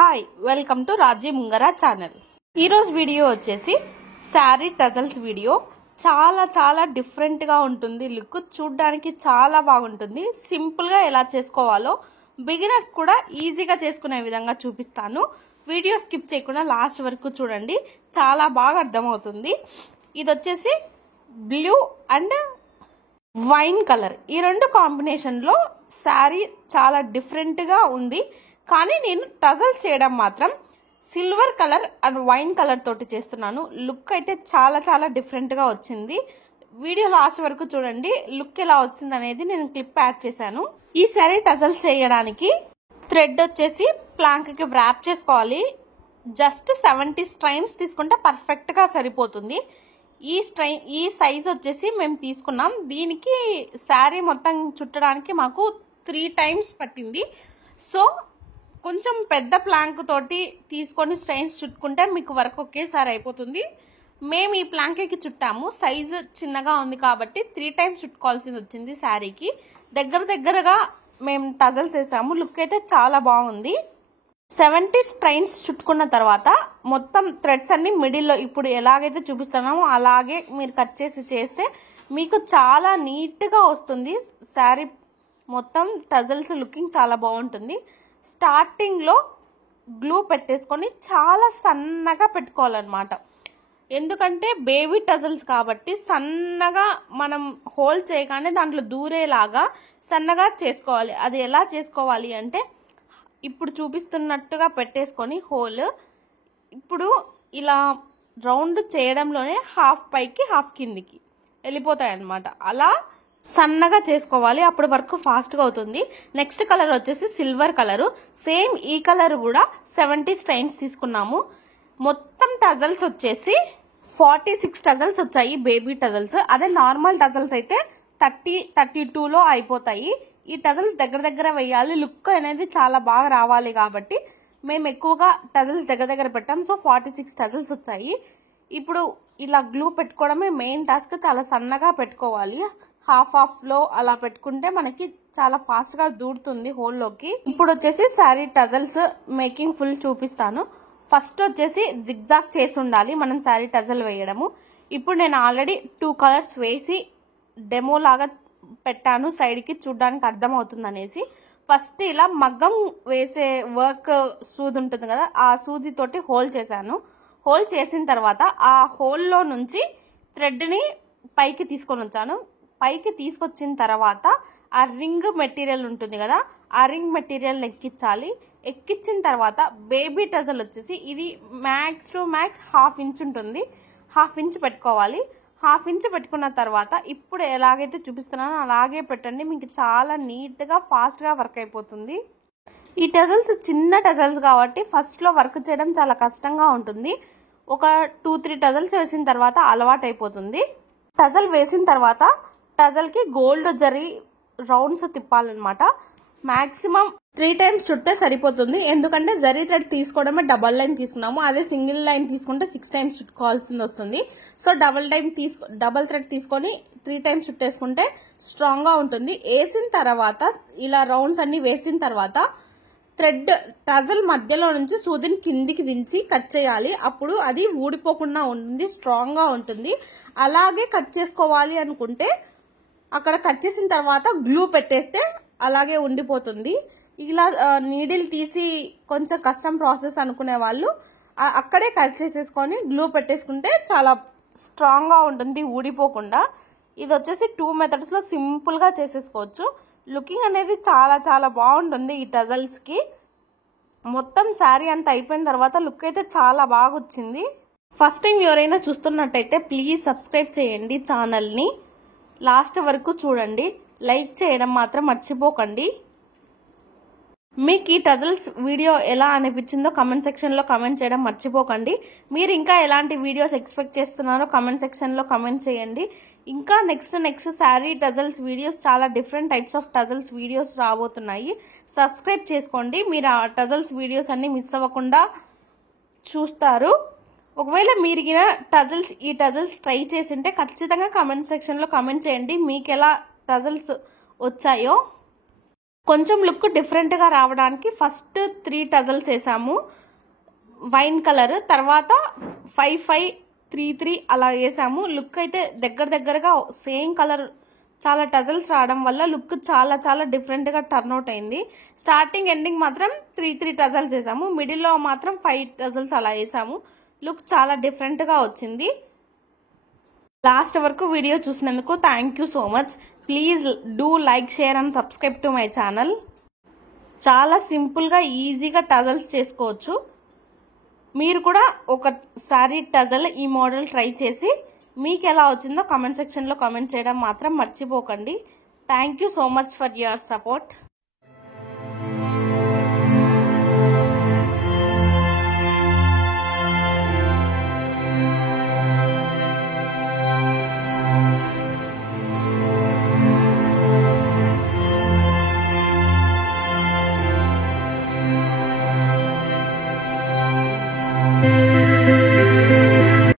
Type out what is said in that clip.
Hi welcome to Raji Mungara channel. ఈరోజు video వచ్చేసి sari tassels video. చాలా చాలా డిఫరెంట్ గా ఉంటుంది. లుక్ చూడడానికి చాలా బాగుంటుంది. సింపుల్ గా ఎలా చేసుకోవాలో బిగినర్స్ కూడా ఈజీగా చేసుకునే విధంగా చూపిస్తాను. వీడియో స్కిప్ చేయకుండా లాస్ట్ వరకు చూడండి, చాలా బాగా అర్థమవుతుంది. ఇది వచ్చేసి బ్లూ అండ్ వైన్ కలర్, ఈ రెండు కాంబినేషన్ లో శారీ చాలా డిఫరెంట్ గా ఉంది. కానీ నేను టజల్స్ చేయడం మాత్రం silver colour and wine colour తోటి చేస్తున్నాను. లుక్ అయితే చాలా చాలా డిఫరెంట్ గా వచ్చింది. వీడియో లాస్ట్ వరకు చూడండి, లుక్ ఎలా వచ్చింది అనేది నేను క్లిప్ యాడ్ చేశాను. ఈ సారీ టజల్స్ చేయడానికి థ్రెడ్ వచ్చేసి ప్లాంక్ కి వ్రాప్ చేసుకోవాలి. జస్ట్ 70 స్ట్రైన్స్ తీసుకుంటే పర్ఫెక్ట్ గా సరిపోతుంది. ఈ సైజ్ వచ్చేసి మేము తీసుకున్నాం. దీనికి శారీ మొత్తం చుట్టడానికి మాకు 3 టైమ్స్ పట్టింది. సో కొంచెం పెద్ద ప్లాంక్ తోటి తీసుకొని స్ట్రైన్స్ చుట్టుకుంటే మీకు వర్క్ ఒకేసారి అయిపోతుంది. మేము ఈ ప్లాంక్కి చుట్టాము, సైజు చిన్నగా ఉంది కాబట్టి 3 టైమ్స్ చుట్టుకోవాల్సింది వచ్చింది. శారీకి దగ్గరగా మేము టజల్స్ వేసాము. లుక్ అయితే చాలా బాగుంది. 70 స్ట్రైన్స్ చుట్టుకున్న తర్వాత మొత్తం థ్రెడ్స్ అన్ని మిడిల్లో ఇప్పుడు ఎలాగైతే చూపిస్తున్నామో అలాగే మీరు కట్ చేసి చేస్తే మీకు చాలా నీట్గా వస్తుంది. శారీ మొత్తం టజల్స్ లుకింగ్ చాలా బాగుంటుంది. స్టార్టింగ్ లో గ్లూ పెట్టేసుకొని చాలా సన్నగా పెట్టుకోవాలన్నమాట. ఎందుకంటే బేబీ టజల్స్ కాబట్టి సన్నగా మనం హోల్ చేయగానే దాంట్లో దూరేలాగా సన్నగా చేసుకోవాలి. అది ఎలా చేసుకోవాలి అంటే ఇప్పుడు చూపిస్తున్నట్టుగా పెట్టేసుకొని హోల్ ఇప్పుడు ఇలా రౌండ్ చేయడంలోనే హాఫ్ పైకి హాఫ్ కిందికి వెళ్ళిపోతాయి అన్నమాట. అలా సన్నగా చేసుకోవాలి, అప్పుడు వర్క్ ఫాస్ట్ గా అవుతుంది. నెక్స్ట్ కలర్ వచ్చేసి సిల్వర్ కలర్. సేమ్ ఈ కలర్ కూడా 70 స్ట్రైన్స్ తీసుకున్నాము. మొత్తం టజల్స్ వచ్చేసి 46 టజల్స్ వచ్చాయి, బేబీ టజల్స్. అదే నార్మల్ టజల్స్ అయితే 32లో అయిపోతాయి. ఈ టజల్స్ దగ్గర వేయాలి, లుక్ అనేది చాలా బాగా రావాలి కాబట్టి మేము ఎక్కువగా టజల్స్ దగ్గర పెట్టాం. సో 46 టజల్స్ వచ్చాయి. ఇప్పుడు ఇలా గ్లూ పెట్టుకోవడమే మెయిన్ టాస్క్. చాలా సన్నగా పెట్టుకోవాలి. హాఫ్ లో అలా పెట్టుకుంటే మనకి చాలా ఫాస్ట్ గా దూరుతుంది హోల్లోకి. ఇప్పుడు వచ్చేసి శారీ టజల్స్ మేకింగ్ ఫుల్ చూపిస్తాను. ఫస్ట్ వచ్చేసి జిగ్జాగ్ చేసి ఉండాలి మనం శారీ టజల్ వేయడము. ఇప్పుడు నేను ఆల్రెడీ 2 కలర్స్ వేసి డెమో లాగా పెట్టాను, సైడ్ కి చూడడానికి అర్థం అవుతుంది అనేసి. ఫస్ట్ ఇలా మగ్గం వేసే వర్క్ సూది ఉంటుంది కదా, ఆ సూది తోటి హోల్ చేశాను. హోల్ చేసిన తర్వాత ఆ హోల్లో నుంచి థ్రెడ్ ని పైకి తీసుకొని వచ్చాను. పైకి తీసుకొచ్చిన తర్వాత ఆ రింగ్ మెటీరియల్ ఉంటుంది కదా, ఆ రింగ్ మెటీరియల్ ఎక్కించాలి. ఎక్కించిన తర్వాత బేబీ టజల్ వచ్చేసి ఇది మ్యాక్స్ టు మ్యాక్స్ 1/2 ఇంచ్ ఉంటుంది. 1/2 ఇంచ్ పెట్టుకోవాలి. 1/2 ఇంచ్ పెట్టుకున్న తర్వాత ఇప్పుడు ఎలాగైతే చూపిస్తున్నానో అలాగే పెట్టండి, మీకు చాలా నీట్ గా ఫాస్ట్ గా వర్క్ అయిపోతుంది. ఈ టజల్స్ చిన్న టజల్స్ కాబట్టి ఫస్ట్ లో వర్క్ చేయడం చాలా కష్టంగా ఉంటుంది. ఒక 2-3 టజల్స్ వేసిన తర్వాత అలవాటు అయిపోతుంది. టజల్ వేసిన తర్వాత టజల్ కి గోల్డ్ జరీ రౌండ్స్ తిప్పాలన్నమాట. మాక్సిమం 3 టైమ్స్ చుట్టే సరిపోతుంది. ఎందుకంటే జరీ థ్రెడ్ తీసుకోవడమే డబల్ లైన్ తీసుకున్నాము, అదే సింగిల్ లైన్ తీసుకుంటే 6 టైమ్స్ చుట్టుకోవాల్సింది వస్తుంది. సో డబల్ థ్రెడ్ తీసుకొని 3 టైమ్స్ చుట్టేసుకుంటే స్ట్రాంగ్ గా ఉంటుంది. వేసిన తర్వాత ఇలా రౌండ్స్ అన్ని వేసిన తర్వాత థ్రెడ్ టజల్ మధ్యలో నుంచి సూదిని కిందికి దించి కట్ చేయాలి. అప్పుడు అది ఊడిపోకుండా ఉంటుంది, స్ట్రాంగ్ గా ఉంటుంది. అలాగే కట్ చేసుకోవాలి అనుకుంటే అక్కడ కట్ చేసిన తర్వాత గ్లూ పెట్టేస్తే అలాగే ఉండిపోతుంది. ఇలా నీడిల్ తీసి కొంచెం కష్టం ప్రాసెస్ అనుకునే వాళ్ళు అక్కడే కట్ చేసేసుకొని గ్లూ పెట్టేసుకుంటే చాలా స్ట్రాంగ్ గా ఉంటుంది, ఊడిపోకుండా. ఇది వచ్చేసి 2 మెథడ్స్ లో సింపుల్ గా చేసేసుకోవచ్చు. లుకింగ్ అనేది చాలా చాలా బాగుంటుంది ఈ టజల్స్ కి. మొత్తం శారీ అంతా అయిపోయిన తర్వాత లుక్ అయితే చాలా బాగా వచ్చింది. ఫస్ట్ టైం ఎవరైనా చూస్తున్నట్టయితే ప్లీజ్ సబ్స్క్రైబ్ చేయండి ఛానల్ ని. లాస్ట్ వరకు చూడండి, లైక్ చేయడం మాత్రం మర్చిపోకండి. మీకు ఈ టజల్స్ వీడియో ఎలా అనిపించిందో కమెంట్ సెక్షన్ లో కమెంట్ చేయడం మర్చిపోకండి. మీరు ఇంకా ఎలాంటి వీడియోస్ ఎక్స్పెక్ట్ చేస్తున్నారో కమెంట్ సెక్షన్ లో కమెంట్ చేయండి. ఇంకా నెక్స్ట్ శారీ టజల్స్ వీడియోస్, చాలా different types of tassels videos రాబోతున్నాయి. సబ్స్క్రైబ్ చేసుకోండి, మీరు ఆ టజల్స్ వీడియోస్ అన్ని మిస్ అవ్వకుండా చూస్తారు. ఒకవేళ మీరు ఈ టజల్స్ ట్రై చేసింటే ఖచ్చితంగా కమెంట్ సెక్షన్ లో కమెంట్ చేయండి మీకు ఎలా టజల్స్ వచ్చాయో. కొంచెం లుక్ డిఫరెంట్ గా రావడానికి ఫస్ట్ 3 టజల్స్ వేసాము వైన్ కలర్, తర్వాత 5-5-3-3 అలా వేసాము. లుక్ అయితే దగ్గరగా సేమ్ కలర్ చాలా టజల్స్ రావడం వల్ల లుక్ చాలా చాలా డిఫరెంట్ గా టర్న్ అవుట్ అయింది. స్టార్టింగ్ ఎండింగ్ మాత్రం 3 టజల్స్ వేసాము, మిడిల్ లో మాత్రం 5 టజల్స్ అలా వేసాము. లుక్ చాలా డిఫరెంట్ గా వచ్చింది. లాస్ట్ వరకు వీడియో చూసినందుకు thank you so much. Please do like, share and subscribe to my channel. చాలా సింపుల్ గా ఈజీగా టజల్స్ చేసుకోవచ్చు. మీరు కూడా ఒకసారి టజల్ ఈ మోడల్ ట్రై చేసి మీకు ఎలా వచ్చిందో కామెంట్ సెక్షన్ లో కామెంట్ చేయడం మాత్రం మర్చిపోకండి. Thank you so much for your support. Thank you.